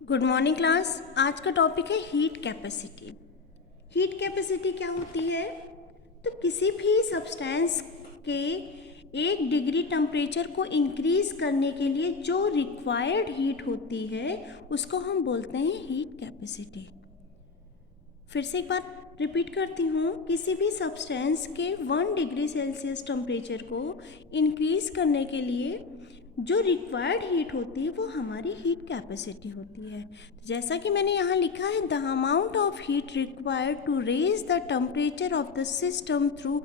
Good morning class. आज का topic है हीट कैपेसिटी। हीट कैपेसिटी क्या होती है? तो किसी भी सब्सटेंस के 1 डिग्री टेम्परेचर को इंक्रीज करने के लिए जो रिक्वायर्ड हीट होती है उसको हम बोलते हैं हीट कैपेसिटी। फिर से एक बार रिपीट करती हूँ, किसी भी सब्सटेंस के 1 डिग्री सेल्सियस टेम्परेचर को इंक्रीज करने के लिए जो रिक्वायर्ड हीट होती है वो हमारी हीट कैपेसिटी होती है। जैसा कि मैंने यहाँ लिखा है, the amount of heat required to raise the temperature of the system through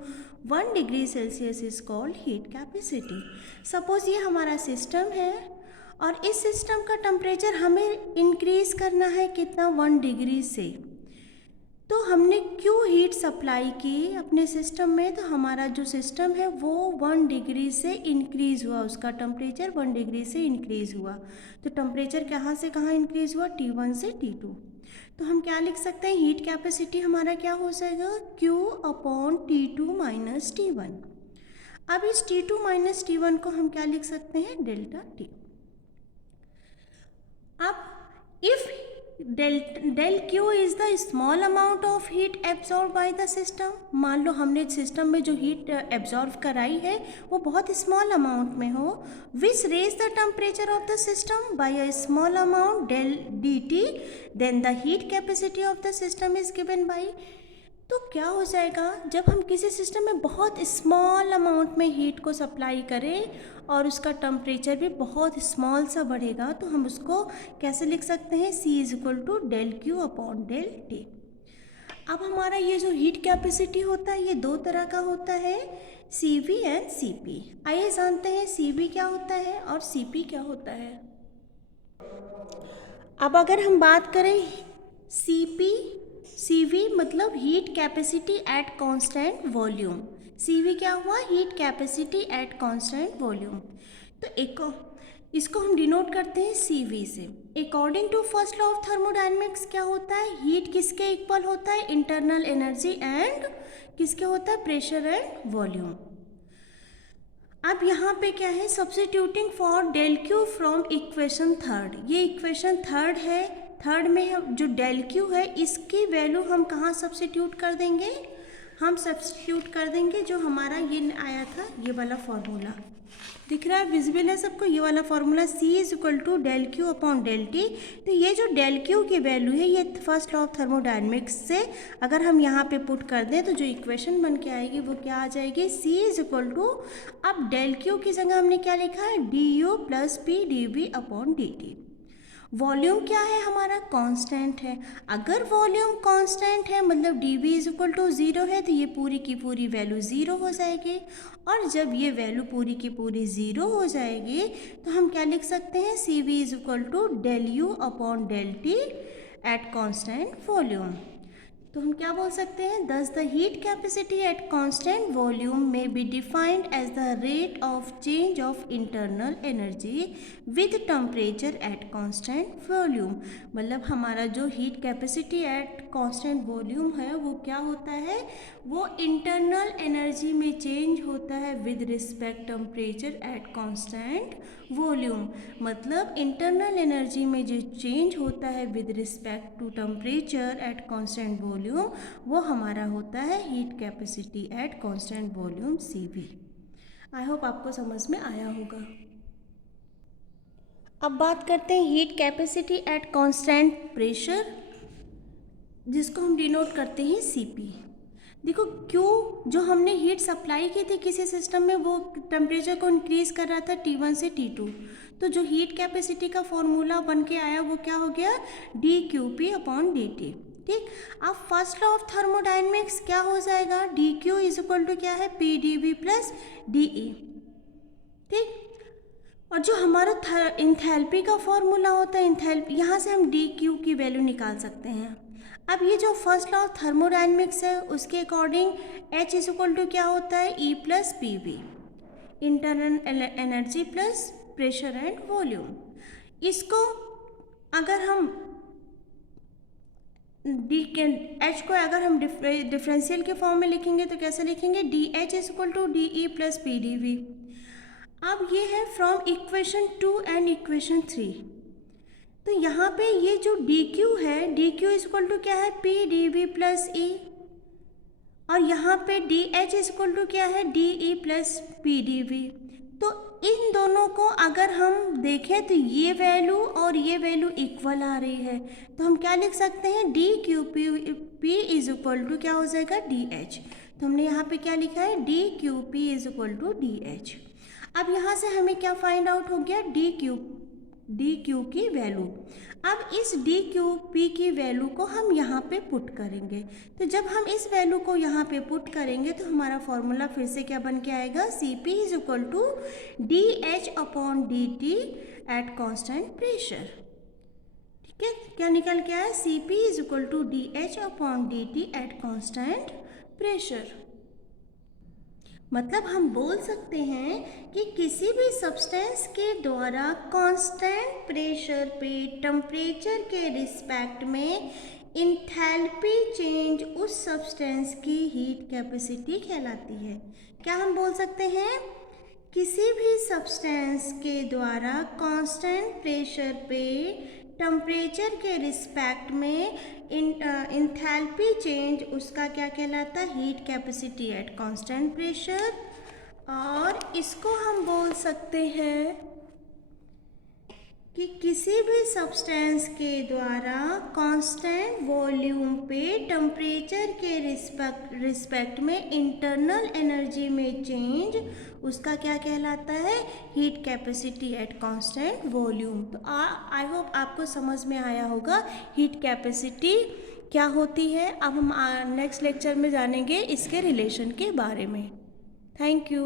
1 degree Celsius is called heat capacity. Suppose ये हमारा सिस्टम है और इस सिस्टम का टेम्परेचर हमें इंक्रीज करना है कितना, 1 डिग्री से। तो हमने क्यों हीट सप्लाई की अपने सिस्टम में? तो हमारा जो सिस्टम है वो 1 डिग्री से इंक्रीज़ हुआ, उसका टेम्परेचर 1 डिग्री से इंक्रीज़ हुआ। तो टेम्परेचर कहाँ से कहाँ इंक्रीज़ हुआ? T1 से T2। तो हम क्या लिख सकते हैं? हीट कैपेसिटी हमारा क्या हो जाएगा? Q upon T2 minus T1। अब इस T2 माइनस T1 को हम क्या लिख सकते हैं? Delta T। अब if del Q is the small amount of heat absorb by the system, मान लो हमने सिस्टम में जो हीट एब्जॉर्ब कराई है वो बहुत स्मॉल अमाउंट में हो, which raise the temperature of the system by a small amount del dt, then the heat capacity of the system is given by. तो क्या हो जाएगा, जब हम किसी सिस्टम में बहुत स्मॉल अमाउंट में हीट को सप्लाई करें और उसका टेम्परेचर भी बहुत स्मॉल सा बढ़ेगा, तो हम उसको कैसे लिख सकते हैं? C is equal to del Q upon del T. अब हमारा ये जो हीट कैपेसिटी होता है ये दो तरह का होता है, CV एंड CP। आइए जानते हैं CV क्या होता है और CP क्या होता है। अब अगर हम बात करें CV मतलब heat capacity at constant volume. CV क्या हुआ? Heat capacity at constant volume. तो एक इसको हम डिनोट करते हैं CV से। According to first law of thermodynamics क्या होता है? हीट किसके इक्वल होता है? इंटरनल एनर्जी एंड किसके होता है? Pressure and volume. अब यहाँ पे क्या है? Substituting for del Q from equation third. ये इक्वेशन थर्ड है। थर्ड में हम जो डेल क्यू है इसकी वैल्यू हम कहाँ सब्स्टिट्यूट कर देंगे? हम सब्स्टिट्यूट कर देंगे जो हमारा ये आया था, ये वाला फॉर्मूला दिख रहा है, विजिबल है सबको? ये वाला formula C is equal to del Q upon del T. तो ये जो डेल क्यू की वैल्यू है ये फर्स्ट लॉ ऑफ थर्मोडायनेमिक्स से अगर हम यहाँ पे पुट कर दें तो जो इक्वेशन बन के आएगी वो क्या आ जाएगी? C इज इक्वल टू, अब डेल क्यू की जगह हमने क्या लिखा है? DU plus P dV upon dt। Volume क्या है हमारा? कांस्टेंट है। अगर वॉल्यूम कांस्टेंट है मतलब dV इज इक्वल टू 0 है तो ये पूरी की पूरी वैल्यू 0 हो जाएगी, और जब ये वैल्यू पूरी की पूरी 0 हो जाएगी तो हम क्या लिख सकते हैं? CV is equal to del U upon del T at constant volume. तो हम क्या बोल सकते हैं? Thus the heat capacity at constant volume may be defined as the rate of change of internal energy with temperature at constant volume. मतलब हमारा जो heat capacity at constant volume है वो क्या होता है? वो इंटरनल एनर्जी में चेंज होता है with respect temperature at constant volume. मतलब इंटरनल एनर्जी में जो चेंज होता है with respect to temperature at constant volume वो हमारा होता है heat capacity at constant volume CV। I hope आपको समझ में आया होगा। अब बात करते हैं heat capacity at constant pressure, जिसको हम डिनोट करते हैं CP। देखो क्यों, जो हमने हीट सप्लाई की थी किसी सिस्टम में वो टेम्परेचर को इंक्रीज कर रहा था T1 से T2, तो जो हीट कैपेसिटी का फॉर्मूला बन के आया वो क्या हो गया? DQP upon DT। ठीक, अब फर्स्ट लॉ ऑफ थर्मोडायनेमिक्स क्या हो जाएगा? DQ इज इक्वल टू क्या है? PdV plus DE। ठीक, और जो हमारा इंथैल्पी का फॉर्मूला होता है इंथैल्पी, यहाँ से हम DQ की वैल्यू निकाल सकते हैं। अब ये जो फर्स्ट लॉ ऑफ थर्मोडायनेमिक्स है उसके according H is equal to क्या होता है? E plus PV, internal energy plus pressure and volume. इसको अगर हम H को अगर हम डिफरेंशियल के फॉर्म में लिखेंगे तो कैसे लिखेंगे? DH is equal to DE plus PdV। अब ये है फ्रॉम इक्वेशन 2 एंड इक्वेशन 3। तो यहाँ पे ये जो डी क्यू है, D Q is equal to क्या है, P D V plus E, और यहाँ पे D H is equal to क्या है, D E plus P D V. तो इन दोनों को अगर हम देखें तो ये वैल्यू और ये वैल्यू इक्वल आ रही है, तो हम क्या लिख सकते हैं, D Q P is equal to क्या हो जाएगा, डी एच। तो हमने यहाँ पे क्या लिखा है, D Q P is equal to D H. अब यहाँ से हमें क्या फाइंड आउट हो गया, डी क्यू की वैल्यू। अब इस डी क्यू पी की वैल्यू को हम यहाँ पे पुट करेंगे। तो जब हम इस वैल्यू को यहाँ पे पुट करेंगे तो हमारा फॉर्मूला फिर से क्या बन के आएगा, C P is equal to D H upon D T at constant pressure. ठीक है, क्या निकल के आया, C P is equal to D H upon D T at constant pressure. मतलब हम बोल सकते हैं कि किसी भी सब्सटेंस के द्वारा कांस्टेंट प्रेशर पे टेम्परेचर के रिस्पेक्ट में इंथैल्पी चेंज उस सब्सटेंस की हीट कैपेसिटी कहलाती है। क्या हम बोल सकते हैं, किसी भी सब्सटेंस के द्वारा कांस्टेंट प्रेशर पे टेम्परेचर के रिस्पेक्ट में इंथैल्पी चेंज उसका क्या कहलाता है, heat capacity at constant pressure. और इसको हम बोल सकते हैं कि किसी भी सब्सटेंस के द्वारा कांस्टेंट वॉल्यूम पे टेम्परेचर के रिस्पेक्ट में इंटरनल एनर्जी में चेंज उसका क्या कहलाता है, heat capacity at constant volume. तो आई होप आपको समझ में आया होगा हीट कैपेसिटी क्या होती है। अब हम नेक्स्ट लेक्चर में जानेंगे इसके रिलेशन के बारे में। Thank you.